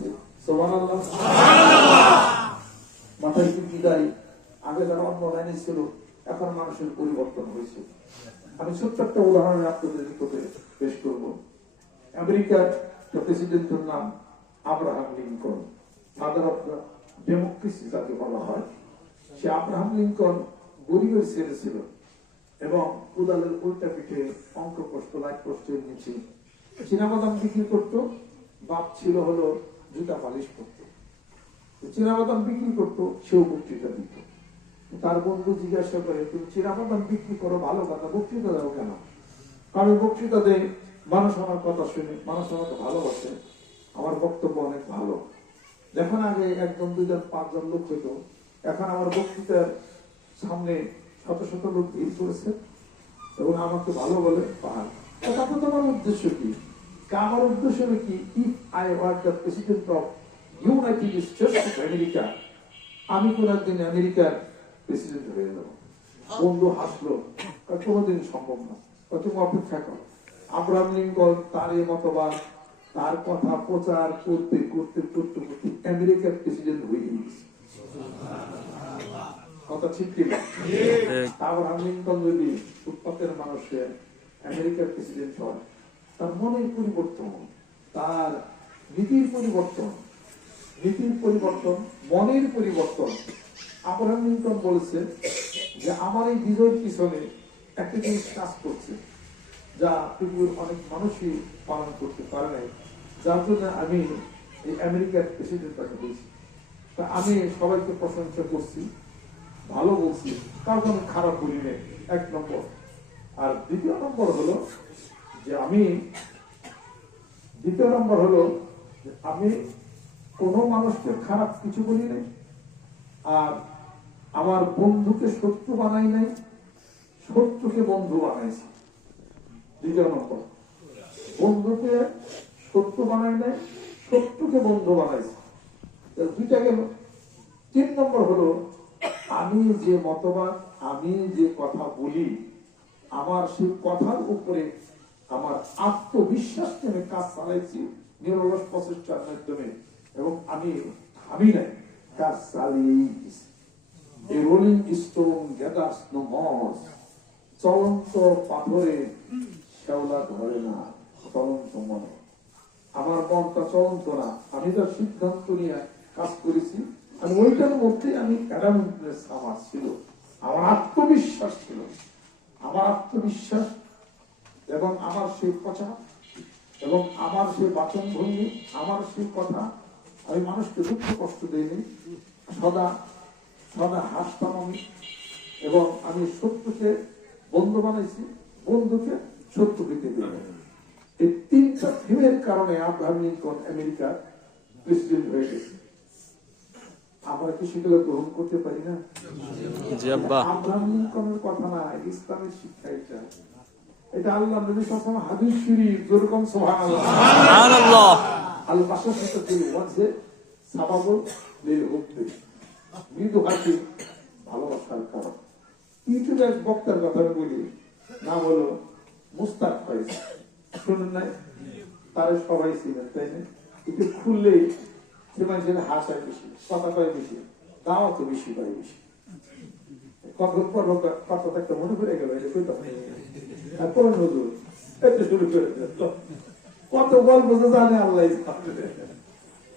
লাগছে মাথায় কি বিদায় আগে যারা অন্য লাইনে ছিল, এখন মানুষের পরিবর্তন হয়েছে। আমি ছোট্ট একটা উদাহরণ আপনাদের পেশ করব। আমেরিকার প্রেসিডেন্টের নাম Abraham Lincoln. Father of the democracy যাকে বলা হয়। সে আব্রাহাম লিঙ্কন গরিবের ছেলে ছিল এবং কোদালের উল্টা পিঠে অঙ্ক কষ্ট লাইট কষ্টের নিচে চীনাবাদাম বিক্রি করতো। বাপ ছিল হলো জুতা পালিশ করতো। চীনাবাদাম বিক্রি করতো, সেও বক্তৃতা দিত। তার বন্ধু জিজ্ঞাসা করে, তুমি চীনাবাদাম বিক্রি করো, ভালো কথা, বক্তৃতা দাও কেন? কারণ বক্তৃতা দেয়, মানুষ আমার কথা শুনে, মানুষ আমাকে ভালোবাসে, আমার বক্তব্য অনেক ভালো। যখন আগে একজন দুজন পাঁচজন লোক হইতো, এখন আমার বক্তৃতার সামনে শত শত লোক ভিড় করেছে এবং আমাকে ভালো বলে পাহাড়। তো তোমার উদ্দেশ্য কি? আমার উদ্দেশ্য হলো কি? If I were the president of United States of America আমি কোন একদিন আমেরিকার প্রেসিডেন্ট হয়ে যাব। বন্ধু হাসলো কোনোদিন সম্ভব না। তুমি অপেক্ষা করো। আব্রাহাম লিঙ্কন তার এই মতবাদ তার কথা প্রচার করতে করতে করতে করতে আমেরিকার প্রেসিডেন্ট হয়ে গেছে। কথা ঠিক কিনা আব্রাহাম লিঙ্কন যদি ফুটপাতের মানুষের আমেরিকার প্রেসিডেন্ট হয় তার মনের পরিবর্তন তার নীতির পরিবর্তন নীতির পরিবর্তন মনের পরিবর্তন। লিঙ্কন বলেছে যে আমার এই বিজয়ের পিছনে একটা জিনিস কাজ করছে যা পৃথিবীর অনেক মানুষই পালন করতে পারে নাই। যার জন্য আমি এই আমেরিকার প্রেসিডেন্ট তাকে বলছি। তা আমি সবাইকে প্রশংসা করছি ভালো বলছি কারণ খারাপ বলি নাই, এক নম্বর। আর দ্বিতীয় নম্বর হলো যে আমি দ্বিতীয় নম্বর হলো আমি কোনো মানুষকে খারাপ কিছু বলি নাই, আর আমার বন্ধুকে শত্রু বানাই নাই, শত্রুকে বন্ধু বানাইছি। দ্বিতীয় নম্বর, বন্ধুকে শত্রু বানাই নাই, শত্রুকে বন্ধু বানাইছি। তা দুইটা গেল। তিন নম্বর হলো, আমি যে মতবাদ, আমি যে কথা বলি, আমার সেই কথার উপরে আমার আত্মবিশ্বাসকে আমি কাজ চালাইছি, নিরলস প্রচেষ্টার মাধ্যমে। এবং আমি থামি নাই, কাজ চালিয়েই গেছি। পাথরে শ্যাওলা ধরে না, চলন্ত মনে। আমার মনটা চলন্ত না, আমি তার সিদ্ধান্ত নিয়ে কাজ করেছি। আমি ওইটার মধ্যে আমি অ্যাডামেন্টনেস আমার ছিল। আমার আত্মবিশ্বাস ছিল। আমার আত্মবিশ্বাস এবং আমার সেই কথা এবং আমার সেই বাচন ভঙ্গি আমার সেই কথা আমি মানুষকে দুঃখ কষ্ট দেইনি সদা সদা হাসতাম আমি এবং আমি সত্যকে বন্ধু বানাইছি বন্ধুকে সত্যকে দিতে এই তিনটা থিমের কারণে আব্রাহাম লিঙ্কন আমেরিকার প্রেসিডেন্ট হয়ে গেছে। আমরা কি সেগুলো গ্রহণ করতে পারি না? আব্রাহাম লিঙ্কনের কথা না ইসলামের শিক্ষা এটা। এটা আল্লাহ নবী সাল্লাল্লাহু হাদিস শরীফ যেরকম সুবহানাল্লাহ। সুবহানাল্লাহ। আল বাসাসাতু ফিল ওয়াজহি সাবাবুল লিল হুব্বি মৃদু হাসি ভালোবাসার কারণ। ইউটিউবে এক বক্তার কথা বলি নাম হলো মুস্তাক ফয়েজ। শুনুন নাই? তারা সবাই ছিলেন তাই না? একটু খুললেই সে মানুষের হাসায় বেশি কথা কয় বেশি দাওয়া তো বেশি পায় বেশি। কখন পর কথা একটা মনে করে গেল এটা শুরু করে কত গল্প তো জানে আল্লাহ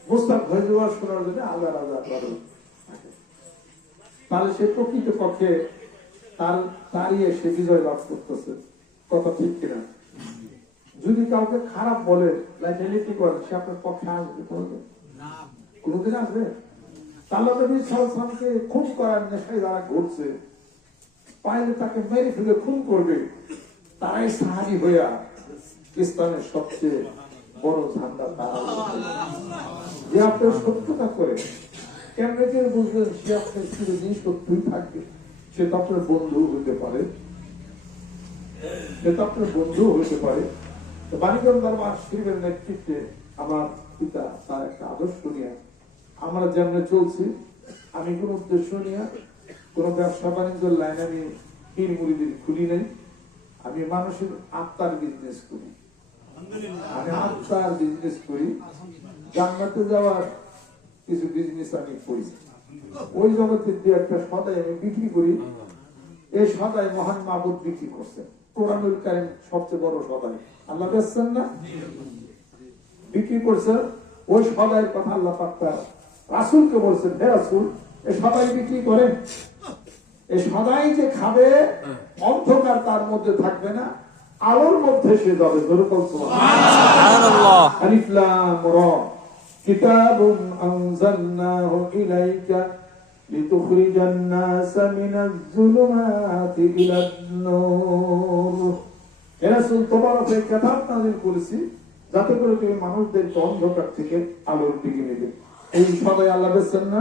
মুস্তাক শোনার জন্য হাজার মানুষ তাহলে সে প্রকৃত পক্ষে তার দাঁড়িয়ে সে বিজয় লাভ করতেছে। কথা ঠিক কিনা? যদি কাউকে খারাপ বলে লাইফিলিটি করে সে আপনার পক্ষে আসবে কোনোদিন? কোনোদিন আসবে? তাহলে নবী সালসামকে খুন করার নেশায় যারা ঘুরছে পাইলে তাকে মেরে ফেলে খুন করবে। তারাই সাহায্য হইয়া ইসলামের সবচেয়ে বড় ঝান্ডা তারা যে আপনার সত্যতা করে কেমনে বুঝলেন সে আপনার চিরদিন সত্যই থাকবে? সে তো আপনার বন্ধু হতে পারে। সে তো আপনার বন্ধু হতে পারে। তো দরবার শরীফের নেতৃত্বে আমার পিতা তার একটা আদর্শ নিয়ে, আমরা যেমন চলছি, আমি কোন উদ্দেশ্য নিয়ে, কোন ব্যবসা বাণিজ্যের লাইন আমি পীর মুড়িদের খুলি নাই। আমি মানুষের আত্মার বিজনেস করি। আমি আত্মার বিজনেস করি। জান্নাতে যাওয়ার কিছু বিজনেস আমি করি। ওই জগতের যে একটা সদাই আমি বিক্রি করি। এই সদাই মহান মাহবুদ বিক্রি করছে। কোরআনুল কারিম সবচেয়ে বড় সদাই। আল্লাহ বেচছেন না? বিক্রি করছে। ওই সদাইয়ের কথা আল্লাহ পাক তার রাসুলকে বলছেন হে রাসুল এই সদাই বিক্রি করেন? এই সদাই যে খাবে অন্ধকার তার মধ্যে থাকবে না আলোর মধ্যে সে যাবে যেরকম সুবহানাল্লাহ ألف لام را كتاب أنزلناه إليك لتخرج الناس من الظلمات إلى النور এ রাসূল তোমার উপরে কিতাব নাযিল করেছি যাতে করে তুমি মানুষদেরকে অন্ধকার থেকে আলোর দিকে নেবে এই সবাই আল্লাহ বেছেন না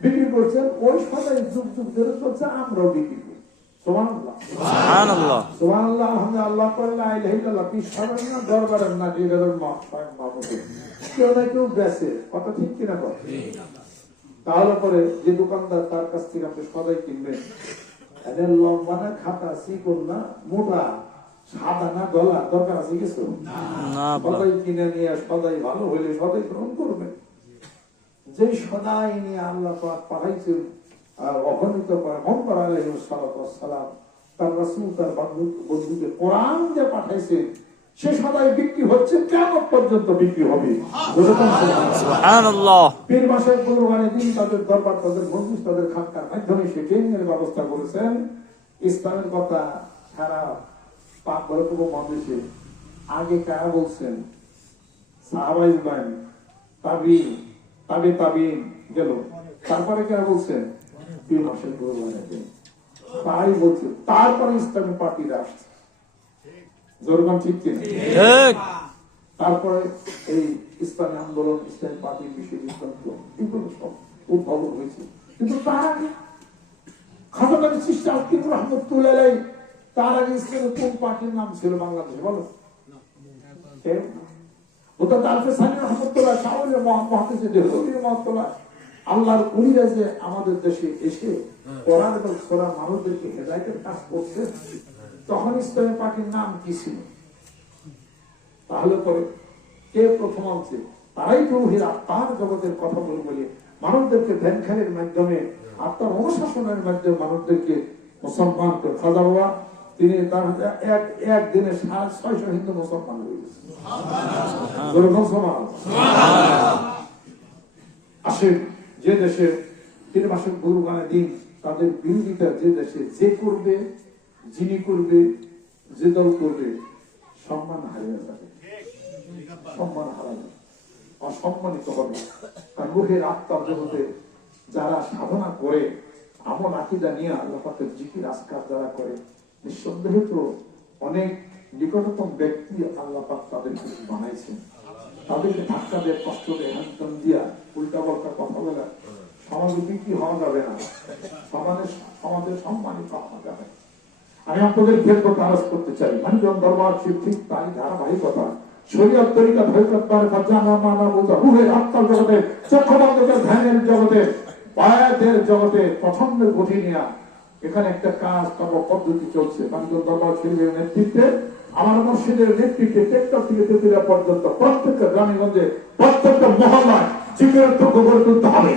বিক্রি করছেন ওই সবাই যুগ যুগ ধরে চলছে আমরাও বিক্রি করি। দরবারের না কেউ না কেউ কথা ঠিক কিনা তাহলে পরে যে দোকানদার তার কাছ থেকে আপনি সদাই কিনবেন এদের লম্বা না খাতা চিকন না মোটা সাদা না গলা দরকার আছে কিছু? সদাই কিনে নিয়ে সদাই ভালো হইলে সদাই গ্রহণ করবেন। যে সদাই নিয়ে আল্লাহ পাক পাঠাইছেন আর অগণিত পয়গম্বর আলাইহিস সালাম তার রাসূল তার বন্ধু বন্ধুকে কোরআন যে পাঠাইছেন সে সদাই বিক্রি হচ্ছে কেমন পর্যন্ত বিক্রি হবে। পীর মাসের দিন তাদের দরবার তাদের বন্ধু তাদের খানকার মাধ্যমে সে ট্রেনিং এর ব্যবস্থা করেছেন? ইসলামের কথা সারা পাক মহাদেশে আগে কারা বলছেন? সাহাবাই ইসলাম তাবিন তাবে তাবিন গেল। তারপরে কারা বলছেন পীর মাসের তাই বলছে। তারপরে ইসলামী পার্টিরা আসছে। জোরগান ঠিক কিনা? তারপরে এই ইসলামী আন্দোলন ইসলামী পার্টির বিষয় ইসলাম এগুলো সব উদ্ভাবন হয়েছে। কিন্তু তার আগে খাতাকারী সৃষ্টি আকিব রহমতুল্লাহ আলাই, তার আগে ইসলামের কোন পার্টির নাম ছিল বাংলাদেশে বলো? ওটা তারপরে আল্লাহর যে আমাদের দেশে এসে এবং সোরা মানুষদেরকে হেদায়তের কাজ তখন ইসলামী পার্টির নাম কি ছিল? তাহলে পরে কে প্রথম আনছে তারাই প্রভুর আত্মার জগতের কথা বলে বলে মানবদেরকে ধ্যানখানের মাধ্যমে, আত্মার অনুশাসনের মাধ্যমে মানবদেরকে মুসলমানকে খাজা তিনি তার এক এক দিনে সাড়ে ছয়শো হিন্দু মুসলমান হয়ে গেছে। যে দেশে তিন মাসের গুরুগানে দিন, তাদের বিরোধিতা যে দেশে যে করবে, যিনি করবে, যে দল করবে, সম্মান হারিয়ে যাবে। সম্মান হারাবে। অসম্মানিত হবে। তার রুহের আত্মার জগতে যারা সাধনা করে, আমল আকিদা নিয়ে আল্লাহ পাকের জিকির আসকার যারা করে নিঃসন্দেহে তো অনেক নিকটতম ব্যক্তি আল্লাহ তাদেরকে বানাইছেন। তাদেরকে ধাক্কা দিয়ে কষ্ট দিয়ে দিয়া উল্টা পাল্টা কথা বলে। সমাজে হওয়া যাবে না? সমাজের যাবে। আমি আপনাদের আরজ করতে চাই। মানুষজন দরবার ঠিক তাই ধারাবাহিকতা। জগতে চক্ষবন্ধকের ধ্যানের জগতে পছন্দের গঠিনিয়া এখানে একটা কাজ কর্ম পদ্ধতি চলছে। মানুষজন দরবার শরীরের নেতৃত্বে, আমার মসজিদের নেতৃত্বে টেক্টর থেকে তেতুলিয়া পর্যন্ত প্রত্যেকটা গ্রামীগঞ্জে প্রত্যেকটা মহল্লায় চিকের গোবর গড়ে তুলতে হবে।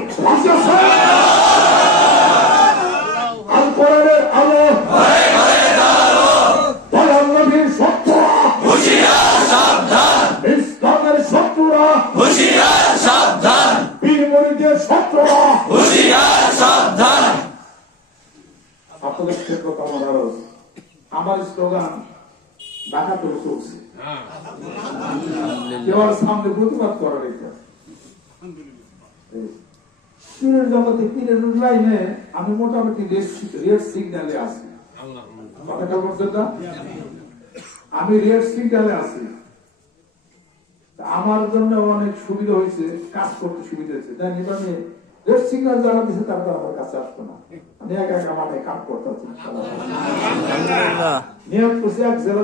আমার আরও আমার স্লোগান ঢাকা চলছে। সামনে প্রতিবাদ করার এটা। পীরের জগতে পীরের লাইনে আমি মোটামুটি রেড সিগন্যালে আছি। কথাটা বলছেন আমি রেড সিগন্যালে আছি। আমার জন্য অনেক সুবিধা হয়েছে কাজ করতে সুবিধা হয়েছে। তাই রেড সিগন্যাল যারা দিচ্ছে তারা তো আমার কাছে আসতো না। আমি একা একা কাম করতে নিয়োগ করছে এক জেলা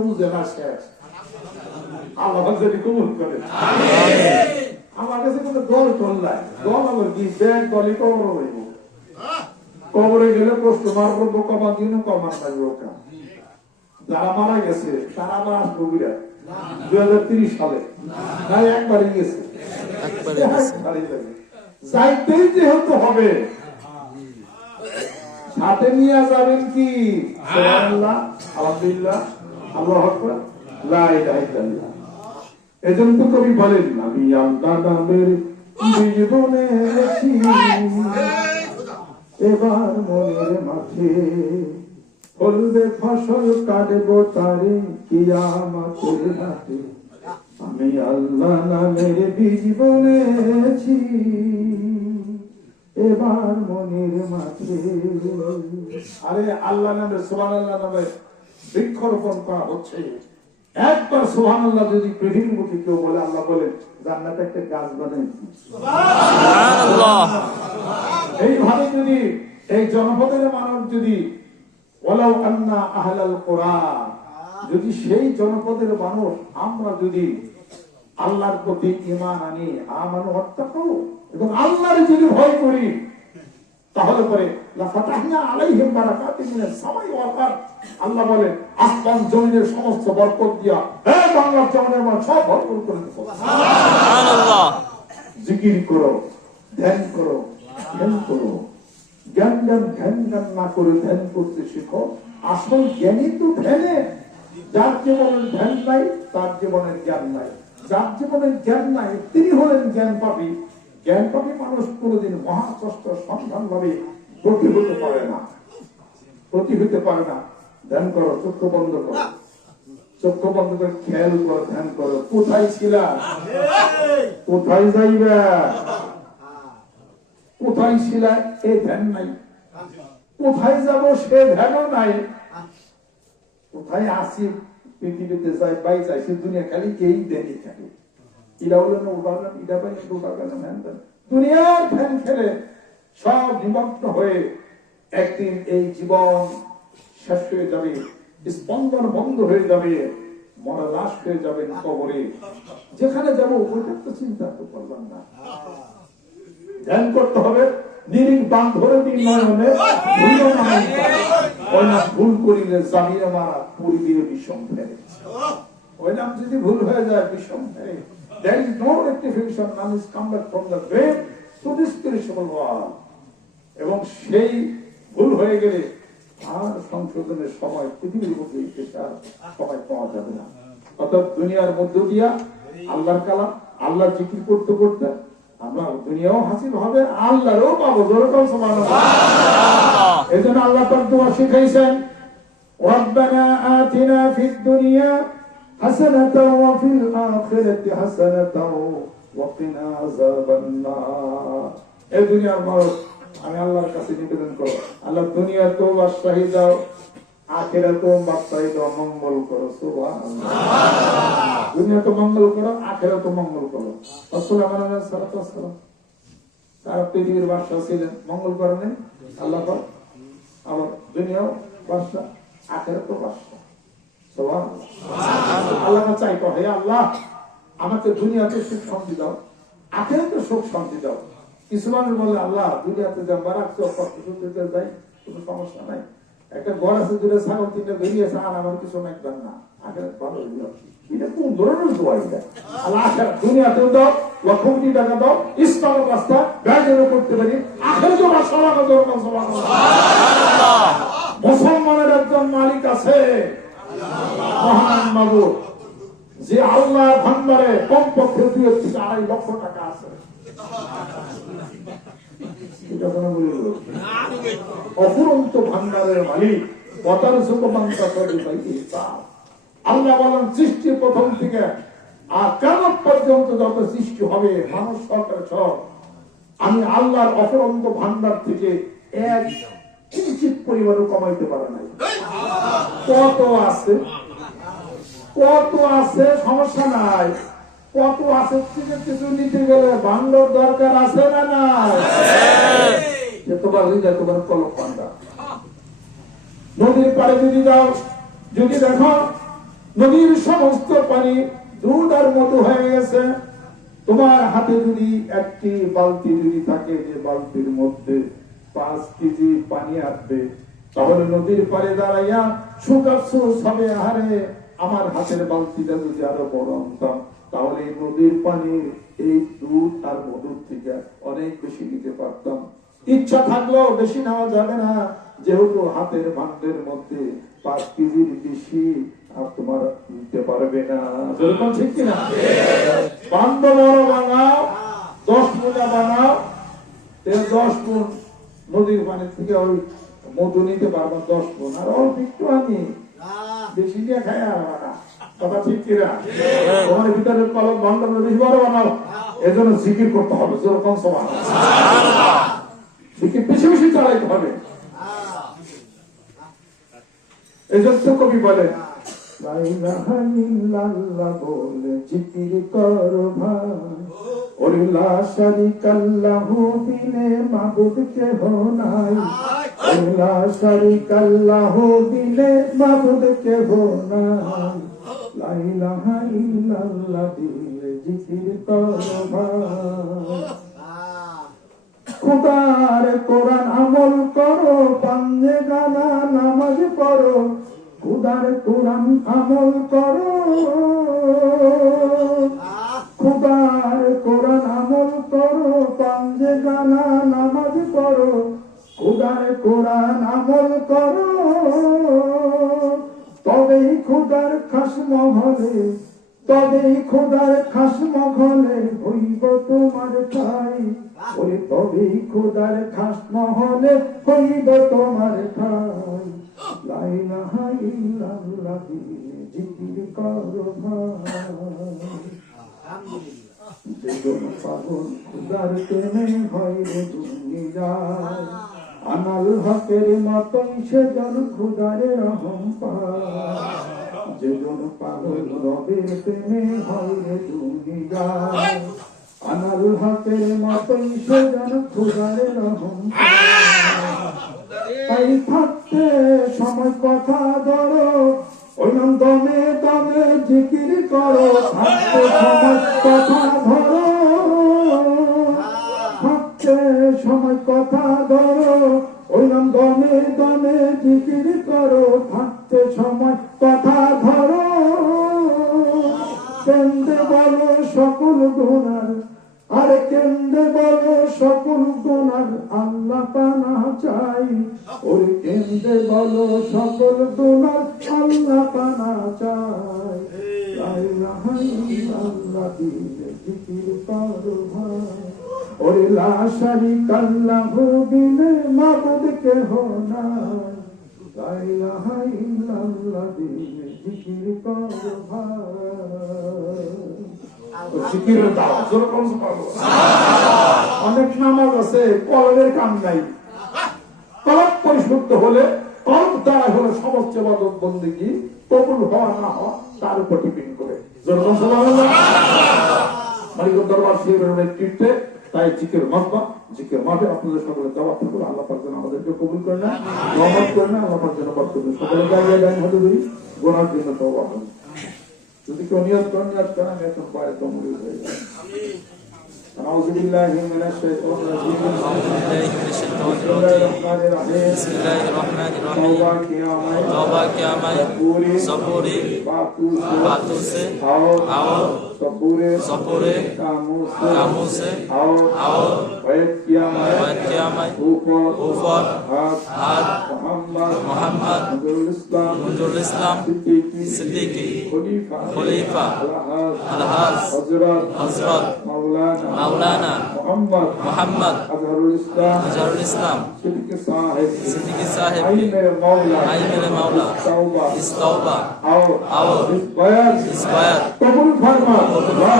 ও জেলা শেষ আল্লাহ যদি কবুল করে। আমার কাছে কোনো দল টল নাই। দল আবার কি? ব্যাগ দলই কবর হইব। কবরে গেলে প্রশ্ন মার করব কমা দিন কমান লাগবে ওকা যারা মারা গেছে তারা আবার আসব বিরাট দুই হাজার তিরিশ সালে। না একবারে গেছে। একবারে গেছে। যাইতেই যেহেতু হবে। সাথে নিয়ে যাবেন কি? আলহামদুলিল্লাহ, আল্লাহ আকবার, লা এজন্য তো কবি বলেন, আমি আল্লাহ নামের জীবনে এবার মনের মাঠে ফলবে ফসল কাটবো তারে কিয়ামতের রাতে। আমি আল্লাহ নামের বীজ বনেছি এবার মনের মাঠে আরে আল্লাহ নামে সোহান আল্লাহ নামে বৃক্ষরোপণ করা হচ্ছে। একবার সোহান আল্লাহ যদি পৃথিবীর মুখে কেউ বলে আল্লাহ বলেন জান্নাতে একটা গাছ বানাইছি এইভাবে যদি এই জনপদের মানুষ যদি ওলাও আন্না আহলাল কোরআন যদি সেই জনপদের মানুষ আমরা যদি আল্লাহর প্রতি ইমান আনি আমানু হত্যা করো এবং আল্লাহর যদি ভয় করি তাহলে পরে লাফাতাহনা আলাইহিম সামাই আল্লাহ আসমান জমিনের সমস্ত বরকত দিয়া হে বাংলার জমিনের মানুষ সব ভরপুর করে দেবো। সুবহানাল্লাহ। জিকির করো ধ্যান করো ধ্যান করো। জ্ঞান জ্ঞান ধ্যান জ্ঞান না করে ধ্যান করতে শিখো। আসল জ্ঞানই তো ধ্যানে। যার জীবনের ধ্যান নাই তার জীবনের জ্ঞান নাই। যার জীবনের জ্ঞান নাই, তিনি হলেন জ্ঞান পাপী। জ্ঞান পাপী মানুষ কোনোদিন মহাকষ্ট সন্ধান ভাবে প্রতি পারে না। প্রতি পারে না। ধ্যান করো, চক্ষু বন্ধ করো। চক্ষু বন্ধ করে খেয়াল করো, ধ্যান করো। কোথায় ছিলা কোথায় যাইবে কোথায় ছিলা এ ধ্যান নাই। কোথায় যাব সে ধ্যানও নাই। কোথায় আসি? পৃথিবীতে যাই পাই যাই সে দুনিয়া খালি এই দেনি খালি। এটা হলো না না, এটা পাই ওটা পাই না, ধ্যান দুনিয়ার ধ্যান খেলে সব নিমগ্ন হয়ে একদিন এই জীবন শেষ হয়ে যাবে স্পন্দন বন্ধ হয়ে যাবে মরা লাশ হয়ে যাবেন কবরে। যেখানে যাব তো চিন্তা তো করলাম না। ধ্যান করতে হবে। নিরিং বান ধরে দিন নয়নে ভুল ওই না ভুল করিলে জামিয়ে মারা বিষম ফেলে। ওই নাম যদি ভুল হয়ে যায় বিষম ফেলে। There is no rectification man is come back from the grave to the spiritual world এবং সেই ভুল হয়ে গেলে আর সংশোধনের সময় পৃথিবীর মধ্যে আর সময় পাওয়া যাবে না। অর্থাৎ দুনিয়ার মধ্য দিয়া আল্লাহর কালাম আল্লাহ জিকির করতে করতে আমরা দুনিয়াও হাসিল হবে আল্লাহরও পাবো যেরকম সমান এই জন্য আল্লাহ পাক দোয়া শিখাইছেন ربنا آتنا في الدنيا حسنة وفي الآخرة حسنة وقنا عذاب النار এই দুনিয়ার মানুষ আমি আল্লাহর কাছে নিবেদন করো আল্লাহ দুনিয়া তো বাদশাহী দাও মঙ্গল করো দুনিয়া তো মঙ্গল করো আখেরা তো মঙ্গল করো তারা পৃথিবীর করেন আল্লাহ দুনিয়াও তো আল্লাহ চাই আল্লাহ, আমাকে দুনিয়াতে সুখ শান্তি দাও আখেরাতে সুখ শান্তি দাও। কিছু মানুষ বলে, আল্লাহ, দুনিয়াতে যা বারাকছে কষ্ট যাই কোনো সমস্যা নাই। একটা ঘর আছে দূরে ছাগল বেরিয়েছে আর আমার কিছু না আল্লাহ দাও দাও রাস্তা করতে পারি। মুসলমানের একজন মালিক আছে, মহান মাবুদ। যে আল্লাহর ভান্ডারে কমপক্ষে দুই থেকে আড়াই লক্ষ টাকা আছে। অফুরন্ত ভান্ডারের মালিক আল্লাহ বলেন সৃষ্টি প্রথম থেকে আর পর্যন্ত যত সৃষ্টি হবে, মানুষ সরকার আমি আল্লাহর অফুরন্ত ভান্ডার থেকে এক কিঞ্চিত পরিমাণও কমাইতে পারে নাই। কত আছে? কত আছে? সমস্যা নাই। কত থেকে কিছু নিতে গেলে বাংলোর দরকার আছে না নাই? যে তোমার হৃদয় তোমার কলক পান্ডা। নদীর পাড়ে যদি যাও যদি দেখো নদীর সমস্ত পানি দুধ আর মতো হয়ে গেছে। তোমার হাতে যদি একটি বালতি যদি থাকে যে বালতির মধ্যে পাঁচ কেজি পানি আসবে তাহলে নদীর পাড়ে দাঁড়াইয়া সুকাশু সবে হারে আমার হাতের বালতিটা যদি আরও বড় আনতাম। তাহলে এই নদীর পানির এই দুধ আর মধুর থেকে অনেক বেশি নিতে পারতাম। ইচ্ছা থাকলেও বেশি নেওয়া যাবে না। যেহেতু হাতের ভান্ডের মধ্যে পাঁচ কেজির বেশি আর তোমার নিতে পারবে না। যেরকম ঠিক কিনা? বান্ড বড় বানাও দশ মোটা বানাও দশ গুণ। নদীর পানি থেকে ওই মধু নিতে পারবা দশ গুণ। আর অল্প একটু আমি বেশি দিয়ে খাই আর কথা ঠিক কিনা? তোমার ভিতরে কলম ভণ্ড বেশি বড় বানাও এজন্য জিকির করতে হবে যেরকম সমান? জিকির বেশি বেশি চালাইতে হবে। এই জন্য কবি বলেন লা বলে জিকির করো ভাই। ওরে লা শারিকাল্লাহু বিনে মাবুদ কেহ নাই। ওরে লা শারিকাল্লাহু বিনে মাবুদ কেহ নাই। লা ইলাহা ইল্লাল্লাহ দিলে জিকির করো ভাই কোরআন আমল করো, পাঞ্জে গানা নামাজ পড়ো। খুদার কোরআন আমল করো। খুদার কোরআন আমল করো, পাঞ্জে গানা নামাজ পড়ো। খুদার কোরআন আমল করো। তবেই খুদার খাস মহলে তবেই খোদার খাস মহলে হইব তোমার ঠাই। ওরে তবেই খোদার খাস মহলে হইব তোমার ঠাই। পাগল, খুদার প্রেমে হয় রে দুনিয়ায়। আনাল হকের মতন সেজন খুদারে অহংকার। যেজন পাগল রবের প্রেমে হয় রে দুনিয়ায় আনাল হকের মতন সেজন খুদারে অহংকার। থাকতে সময় কথা ধরো ওই দমে দমে জিকির করো। থাকতে সময় কথা ধরো। সময় কথা ধরো ওই নাম দমে দমে জিকির করো থাকতে সময় কথা ধরো। কেন্দ্রে বলো সকল গুণার, আরে কেন্দ্রে বলো সকল গুণার, আল্লাহ পানা চাই। ওই কেন্দ্রে বলো সকল গুণার, আল্লাহ পানা চাই। ইল্লাল্লাহ, দিলে জিকির করো ভাই। ওরে লা শারিকা লাহু বিনে মাবুদ কেহ নাই। লা ইল্লাল্লাহ দিলে জিকির করো জিকিরের দাওয়াত যেরকম পাবো অনেক নামাজ আছে কলমের কাম নাই। কলম পরিশুদ্ধ হলে কলম দ্বারা হলে সমস্ত বাদত বন্দিগি। কবুল হওয়া না হওয়া তার উপর ডিপেন্ড করে। মালিক দরবার শিবের নেতৃত্বে তাই জিকের মজমা জিকের মাঠে আপনাদের সকলে দাওয়াত থাকুন আল্লাহ পাক যেন আমাদেরকে কবুল করে না রহমত করে না আল্লাহ পাক যেন পাক করবে সকলে দাঁড়িয়ে লাইন হাতে ধরি গোনার জন্য তওবা হবে যদি কেউ নিয়ত করেন নিয়ত করেন আমি এখন পায়ে তমরি হয়ে যাই। أعوذ بالله من सबूरी सपुरे से बातों से और और सबूरे सबूरे कामों से कामों से और और वैद किया मैं वैद किया मैं ऊपर ऊपर हाथ हाथ मोहम्मद मोहम्मद नजरुल इस्लाम नजरुल इस्लाम सिद्दीकी सिद्दीकी खलीफा खलीफा अलहाज अलहाज हज़रत हज़रत मौलाना मौलाना মোহাম্মদ মোহাম্মদ আজহারুল ইসলাম আজহারুল ইসলাম সিদ্দিক সাহেব সিদ্দিক সাহেব আই মেরে মাওলা আই মেরে মাওলা ইস্তাওবা ইস্তাওবা আও আও ইসবায়াত ইসবায়াত কবুল ফরমা লা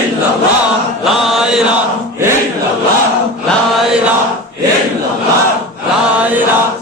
ইলাহা লা ইলাহা ইল্লাল্লাহ লা ইলাহা ইল্লাল্লাহ লা ইলাহা।